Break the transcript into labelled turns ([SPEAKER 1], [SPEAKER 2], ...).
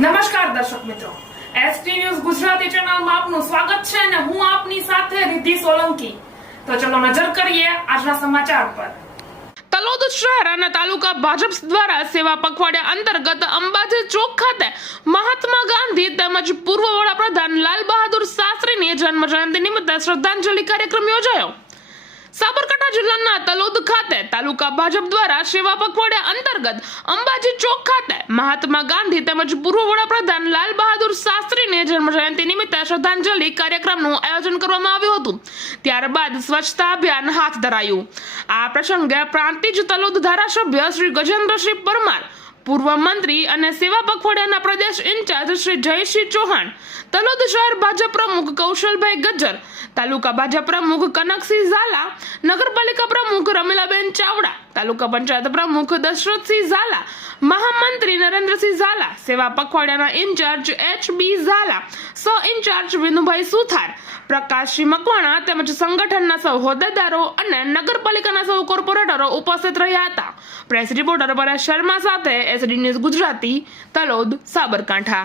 [SPEAKER 1] નમસ્કાર દર્શક મિત્રો. એસટી ન્યૂઝ ગુજરાતી ચેનલમાં આપનું સ્વાગત છે અને હું આપની સાથે રિદ્ધિ સોલંકી. તો ચલો નજર કરીએ આજના સમાચાર પર.
[SPEAKER 2] તલોદ શહેર અને તાલુકા ભાજપ દ્વારા સેવા પખવાડિયા અંતર્ગત અંબાજી ચોક ખાતે મહાત્મા ગાંધી તેમજ પૂર્વ વડાપ્રધાન લાલ બહાદુર શાસ્ત્રીની જન્મ જયંતિ નિમિત્તે શ્રદ્ધાંજલિ કાર્યક્રમ યોજાયો. સાબરકાંઠા જિલ્લાના તલોદ ખાતે તાલુકા ભાજપ દ્વારા સેવા પખવાડિયા અંતર્ગત અંબાજી ચોક ખાતે મહાત્મા ગાંધી તેમજ પૂર્વ વડાપ્રધાન લાલ બહાદુર શાસ્ત્રીને જન્મ જયંતિ નિમિત્તે શ્રદ્ધાંજલિ કાર્યક્રમનું આયોજન કરવામાં આવ્યું હતું. ત્યારબાદ સ્વચ્છતા અભિયાન હાથ ધરાયું. આ પ્રસંગે પ્રાંતિજ તલોદ ધારાસભ્ય શ્રી ગજેન્દ્રસિંહ પરમાર, પૂર્વ મંત્રી અને સેવા પખવાડિયાના પ્રદેશ ઇન્ચાર્જ શ્રી જયસિંહ ચૌહાણ, તલોદ શહેર ભાજપ પ્રમુખ કૌશલભાઈ ગજ્જર, તાલુકા ભાજપ પ્રમુખ કનકસિંહ ઝાલા તાલુકા પંચાયત પ્રમુખ દશરથસિંહ ઝાલા, મહામંત્રી નરેન્દ્રસિંહ ઝાલા, સેવા પખવાડિયાના ઇન્ચાર્જ એચ બી ઝાલા સહ ઇન્ચાર્જ વિનુભાઈ સુથાર પ્રકાશસિંહ મકવાણા તેમજ સંગઠનના સૌ હોદ્દેદારો અને નગરપાલિકાના સૌ કોર્પોરેટરો ઉપસ્થિત રહ્યા હતા. પ્રેસ રિપોર્ટર પરેશ શર્મા સાથે એસડી ન્યૂઝ ગુજરાતી, તલોદ, સાબરકાંઠા.